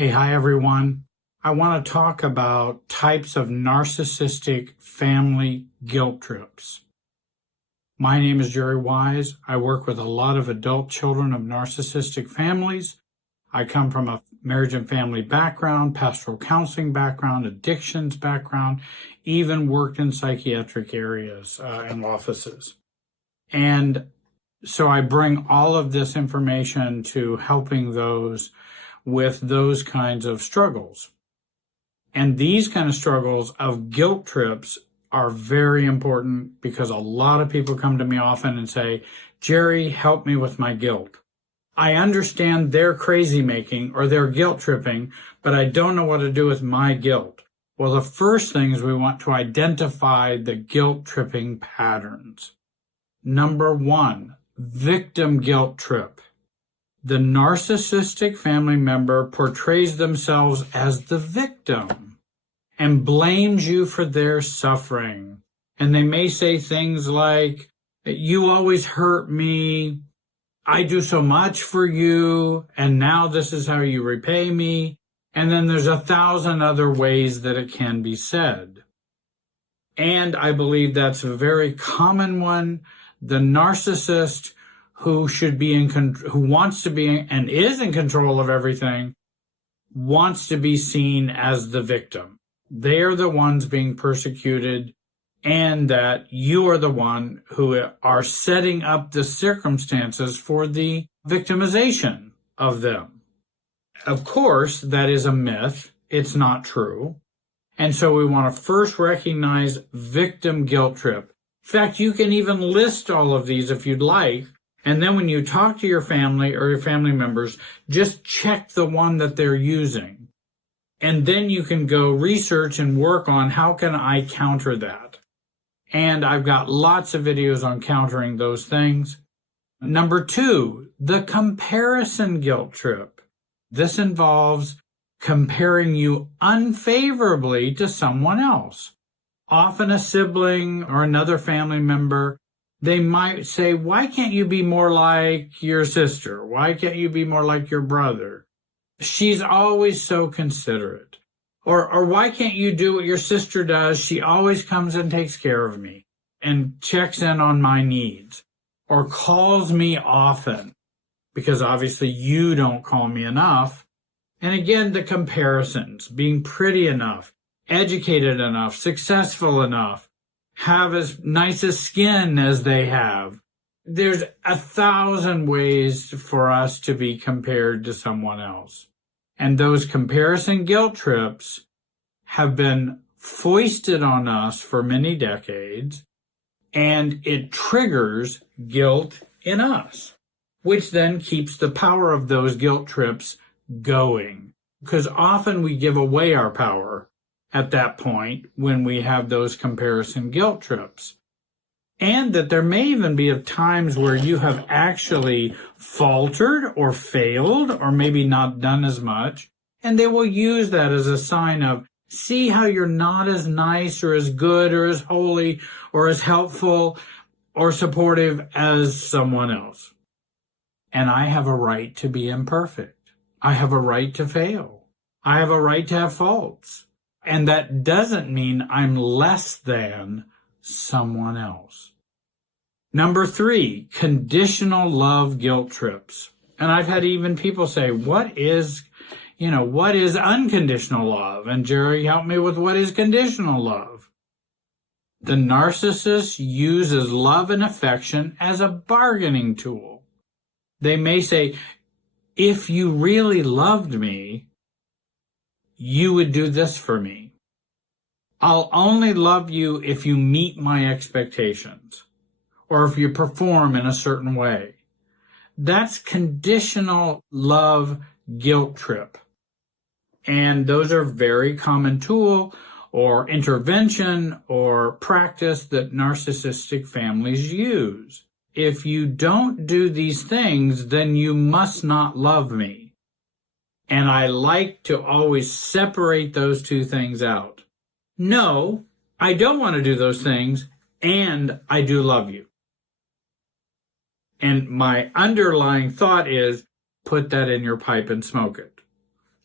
Hi everyone. I want to talk about types of narcissistic family guilt trips. My name is Jerry Wise. I work with a lot of adult children of narcissistic families. I come from a marriage and family background, pastoral counseling background, addictions background, even worked in psychiatric areas and offices. And so I bring all of this information to helping those with those kinds of struggles. And these kind of struggles of guilt trips are very important because a lot of people come to me often and say, Jerry, help me with my guilt. I understand their crazy making or their guilt tripping, but I don't know what to do with my guilt. Well, the first thing is we want to identify the guilt tripping patterns. Number one, victim guilt trip. The narcissistic family member portrays themselves as the victim and blames you for their suffering. And they may say things like, you always hurt me, I do so much for you, and now this is how you repay me. And then there's 1,000 other ways that it can be said. And I believe that's a very common one. The narcissist who wants to be and is in control of everything, wants to be seen as the victim. They are the ones being persecuted, and that you are the one who are setting up the circumstances for the victimization of them. Of course, that is a myth. It's not true. And so we want to first recognize victim guilt trip. In fact, you can even list all of these if you'd like. And then when you talk to your family or your family members, just check the one that they're using. And then you can go research and work on how can I counter that. And I've got lots of videos on countering those things. Number two, the comparison guilt trip. This involves comparing you unfavorably to someone else, often a sibling or another family member. They might say, why can't you be more like your sister? Why can't you be more like your brother? She's always so considerate. Or why can't you do what your sister does? She always comes and takes care of me and checks in on my needs or calls me often because obviously you don't call me enough. And again, the comparisons, being pretty enough, educated enough, successful enough, have as nice a skin as they have. There's 1,000 ways for us to be compared to someone else. And those comparison guilt trips have been foisted on us for many decades, and it triggers guilt in us, which then keeps the power of those guilt trips going. Because often we give away our power at that point when we have those comparison guilt trips. And that there may even be times where you have actually faltered or failed or maybe not done as much, and they will use that as a sign of, see how you're not as nice or as good or as holy or as helpful or supportive as someone else. And I have a right to be imperfect. I have a right to fail. I have a right to have faults. And that doesn't mean I'm less than someone else. Number three, conditional love guilt trips. And I've had even people say, what is unconditional love? And Jerry, help me with what is conditional love. The narcissist uses love and affection as a bargaining tool. They may say, if you really loved me, you would do this for me. I'll only love you if you meet my expectations or if you perform in a certain way. That's conditional love guilt trip. And those are very common tool or intervention or practice that narcissistic families use. If you don't do these things, then you must not love me. And I like to always separate those two things out. No, I don't want to do those things, and I do love you. And my underlying thought is, put that in your pipe and smoke it.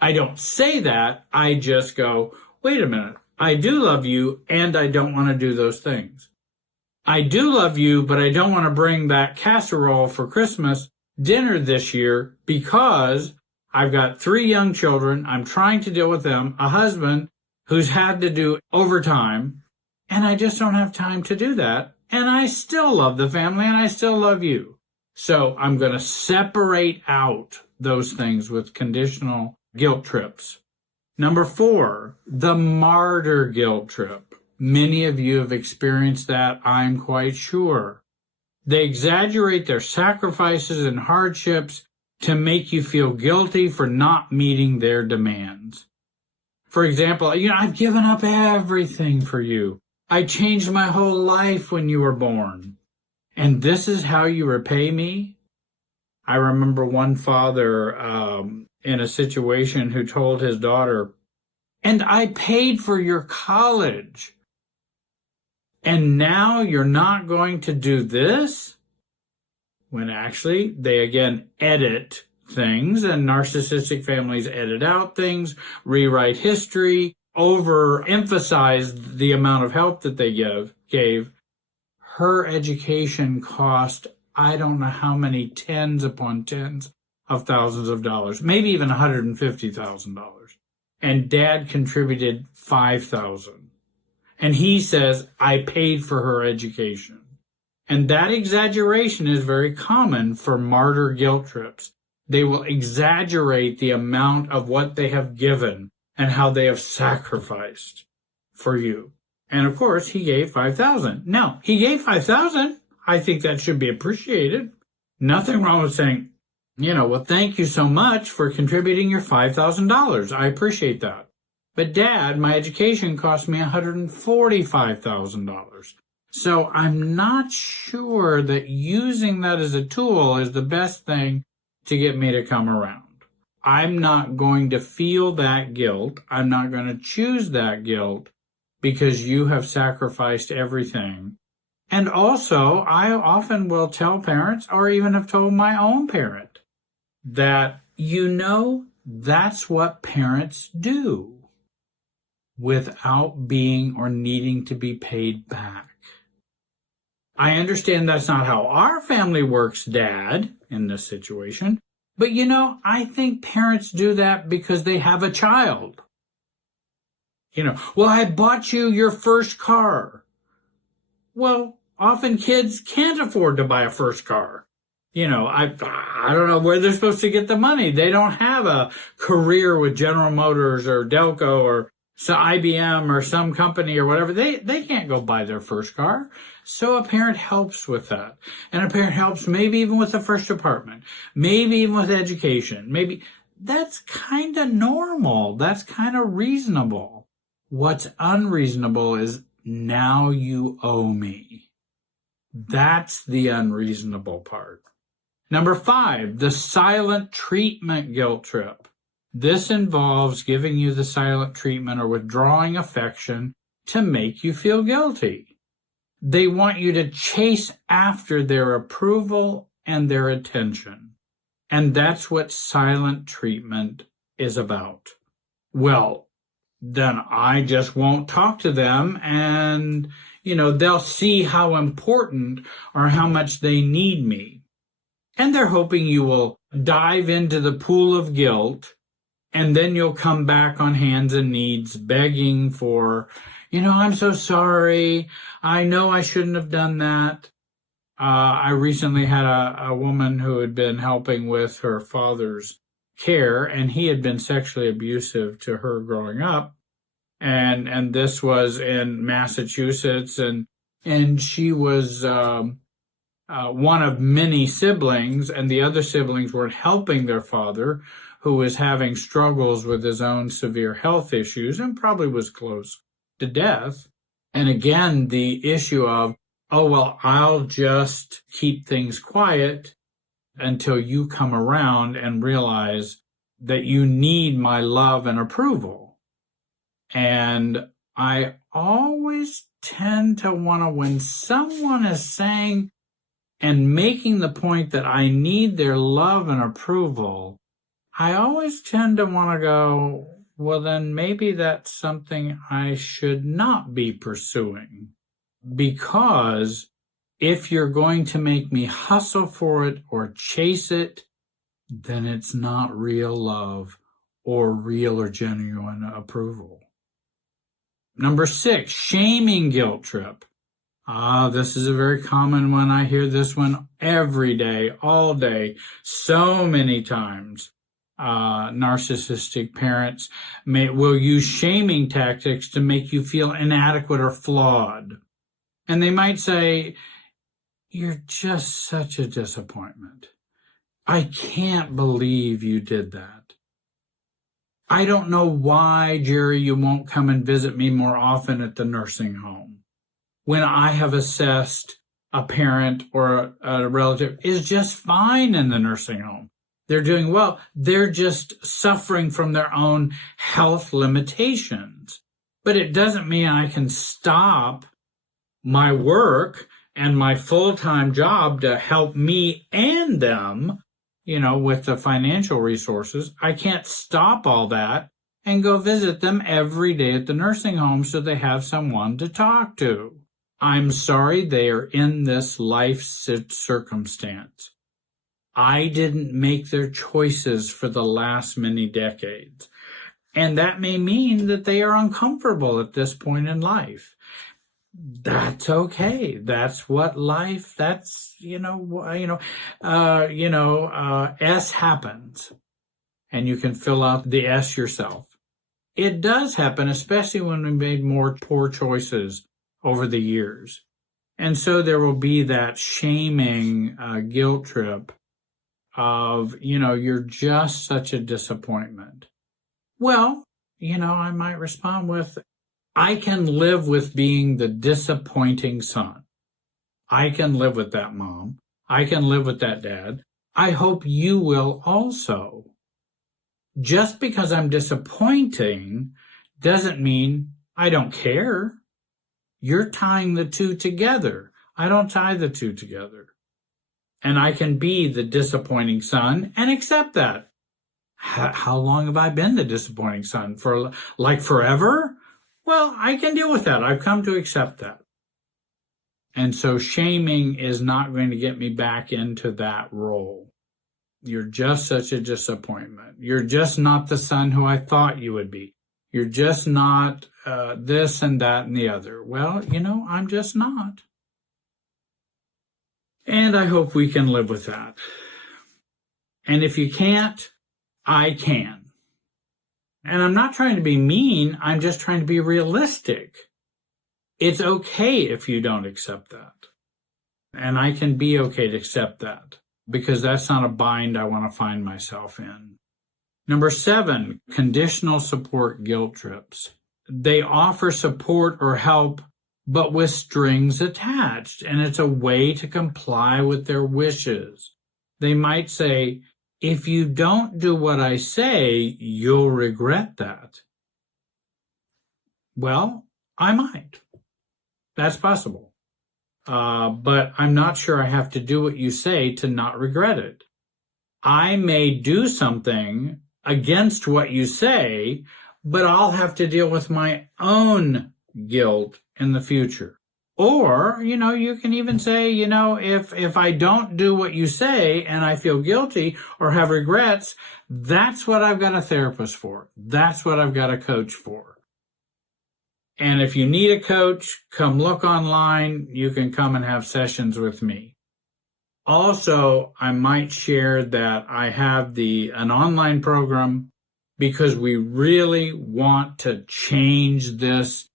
I don't say that. I just go, wait a minute. I do love you, and I don't want to do those things. I do love you, but I don't want to bring back casserole for Christmas dinner this year because I've got 3 young children. I'm trying to deal with them, a husband who's had to do overtime, and I just don't have time to do that. And I still love the family, and I still love you. So I'm going to separate out those things with conditional guilt trips. Number 4, the martyr guilt trip. Many of you have experienced that, I'm quite sure. They exaggerate their sacrifices and hardships to make you feel guilty for not meeting their demands. For example, I've given up everything for you. I changed my whole life when you were born. And this is how you repay me? I remember one father in a situation who told his daughter, and I paid for your college. And now you're not going to do this? When actually they again edit things, and narcissistic families edit out things, rewrite history, overemphasize the amount of help that they gave. Her education cost, I don't know how many tens upon tens of thousands of dollars, maybe even $150,000. And dad contributed $5,000. And he says, I paid for her education. And that exaggeration is very common for martyr guilt trips. They will exaggerate the amount of what they have given and how they have sacrificed for you. And of course, he gave $5,000. Now, he gave $5,000. I think that should be appreciated. Nothing wrong with saying, well, thank you so much for contributing your $5,000. I appreciate that. But Dad, my education cost me $145,000. So I'm not sure that using that as a tool is the best thing to get me to come around. I'm not going to feel that guilt. I'm not going to choose that guilt because you have sacrificed everything. And also, I often will tell parents, or even have told my own parent, that that's what parents do without being or needing to be paid back. I understand that's not how our family works, Dad, in this situation. But I think parents do that because they have a child. Well, I bought you your first car. Well, often kids can't afford to buy a first car. I don't know where they're supposed to get the money. They don't have a career with General Motors or Delco or IBM or some company or whatever. They can't go buy their first car. So a parent helps with that. And a parent helps maybe even with the first apartment, maybe even with education. Maybe that's kind of normal. That's kind of reasonable. What's unreasonable is now you owe me. That's the unreasonable part. Number 5, the silent treatment guilt trip. This involves giving you the silent treatment or withdrawing affection to make you feel guilty. They want you to chase after their approval and their attention. And that's what silent treatment is about. Well, then I just won't talk to them and, they'll see how important or how much they need me. And they're hoping you will dive into the pool of guilt, and then you'll come back on hands and knees begging for, I'm so sorry. I know I shouldn't have done that. I recently had a woman who had been helping with her father's care, and he had been sexually abusive to her growing up. And this was in Massachusetts, and she was one of many siblings, and the other siblings weren't helping their father, who was having struggles with his own severe health issues and probably was close to death. And again, the issue of, I'll just keep things quiet until you come around and realize that you need my love and approval. And I always tend to want to, when someone is saying and making the point that I need their love and approval, I always tend to want to go, well, then maybe that's something I should not be pursuing. Because if you're going to make me hustle for it or chase it, then it's not real love or real or genuine approval. Number 6, shaming guilt trip. This is a very common one. I hear this one every day, all day, so many times. Narcissistic parents will use shaming tactics to make you feel inadequate or flawed. And they might say, "You're just such a disappointment. I can't believe you did that. I don't know why, Jerry, you won't come and visit me more often at the nursing home, when I have assessed a parent or a relative is just fine in the nursing home. They're doing well. They're just suffering from their own health limitations. But it doesn't mean I can stop my work and my full-time job to help me and them, with the financial resources. I can't stop all that and go visit them every day at the nursing home so they have someone to talk to. I'm sorry they are in this life circumstance. I didn't make their choices for the last many decades. And that may mean that they are uncomfortable at this point in life. That's okay. That's what life, that's, S happens. And you can fill out the S yourself. It does happen, especially when we made more poor choices over the years. And so there will be that shaming guilt trip of, you're just such a disappointment. Well, I might respond with, I can live with being the disappointing son. I can live with that mom. I can live with that dad. I hope you will also. Just because I'm disappointing doesn't mean I don't care. You're tying the two together. I don't tie the two together. And I can be the disappointing son and accept that. How long have I been the disappointing son? For like forever? Well, I can deal with that. I've come to accept that. And so shaming is not going to get me back into that role. You're just such a disappointment. You're just not the son who I thought you would be. You're just not this and that and the other. Well, I'm just not. And I hope we can live with that. And if you can't, I can. And I'm not trying to be mean. I'm just trying to be realistic. It's okay if you don't accept that. And I can be okay to accept that because that's not a bind I want to find myself in. Number 7, conditional support guilt trips. They offer support or help, but with strings attached, and it's a way to comply with their wishes. They might say, if you don't do what I say, you'll regret that. Well, I might. That's possible. But I'm not sure I have to do what you say to not regret it. I may do something against what you say, but I'll have to deal with my own guilt in the future. Or, you can even say, if I don't do what you say and I feel guilty or have regrets, that's what I've got a therapist for. That's what I've got a coach for. And if you need a coach, come look online. You can come and have sessions with me. Also, I might share that I have an online program because we really want to change this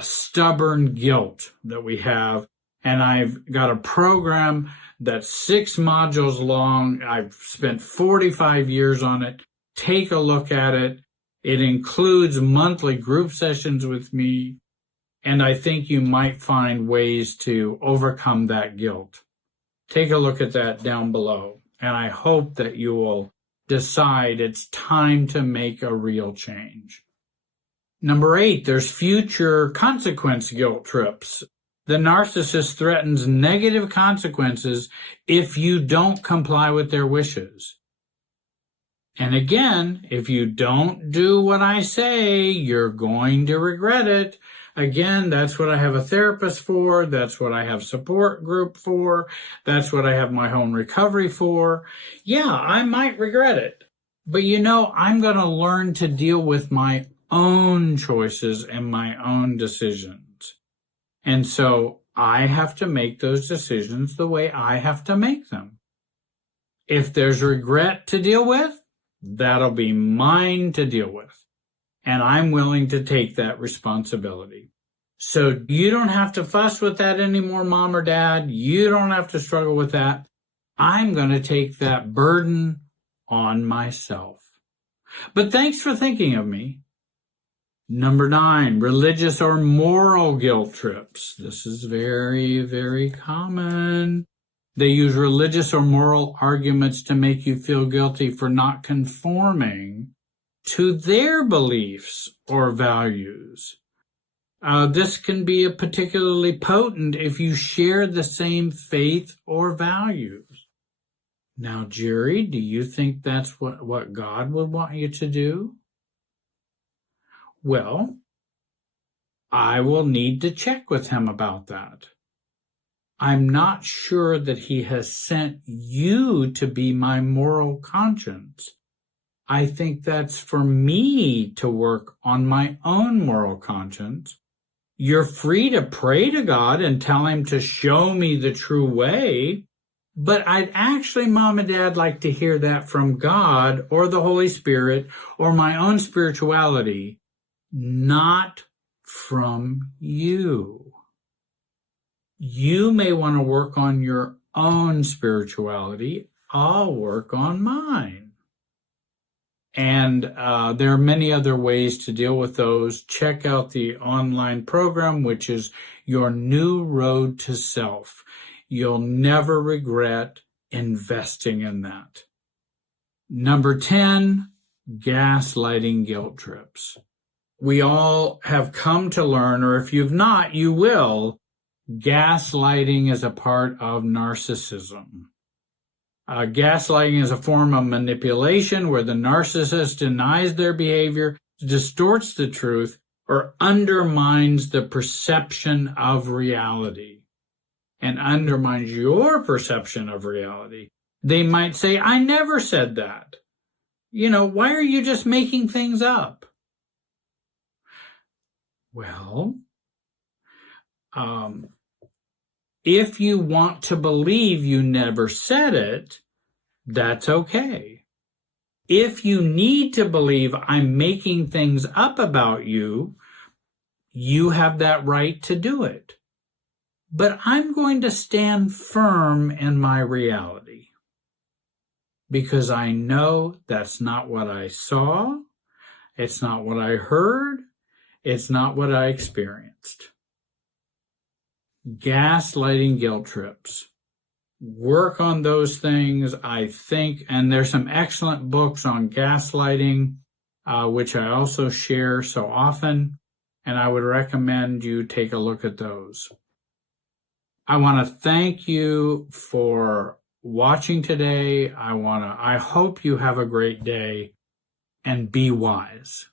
stubborn guilt that we have. And I've got a program that's 6 modules long. I've spent 45 years on it. Take a look at it. It includes monthly group sessions with me. And I think you might find ways to overcome that guilt. Take a look at that down below. And I hope that you will decide it's time to make a real change. Number 8, there's future consequence guilt trips. The narcissist threatens negative consequences if you don't comply with their wishes. And again, if you don't do what I say, you're going to regret it. Again, that's what I have a therapist for. That's what I have support group for. That's what I have my home recovery for. Yeah, I might regret it. But I'm going to learn to deal with my own choices and my own decisions. And so I have to make those decisions the way I have to make them. If there's regret to deal with, that'll be mine to deal with. And I'm willing to take that responsibility. So you don't have to fuss with that anymore, Mom or Dad. You don't have to struggle with that. I'm going to take that burden on myself. But thanks for thinking of me. Number 9, religious or moral guilt trips. This is very, very common. They use religious or moral arguments to make you feel guilty for not conforming to their beliefs or values. This can be particularly potent if you share the same faith or values. Now, Jerry, do you think that's what God would want you to do? Well, I will need to check with him about that. I'm not sure that he has sent you to be my moral conscience. I think that's for me to work on my own moral conscience. You're free to pray to God and tell him to show me the true way, but I'd actually, Mom and Dad, like to hear that from God or the Holy Spirit or my own spirituality, not from you. You may want to work on your own spirituality. I'll work on mine. And there are many other ways to deal with those. Check out the online program, which is Your New Road to Self. You'll never regret investing in that. Number 10, gaslighting guilt trips. We all have come to learn, or if you've not, you will. Gaslighting is a part of narcissism. Gaslighting is a form of manipulation where the narcissist denies their behavior, distorts the truth, or undermines the perception of reality and undermines your perception of reality. They might say, I never said that. Why are you just making things up? Well, if you want to believe you never said it, that's okay. If you need to believe I'm making things up about you, you have that right to do it. But I'm going to stand firm in my reality because I know that's not what I saw, it's not what I heard, it's not what I experienced. Gaslighting guilt trips. Work on those things, I think, and there's some excellent books on gaslighting, which I also share so often, and I would recommend you take a look at those. I want to thank you for watching today. I hope you have a great day, and be wise.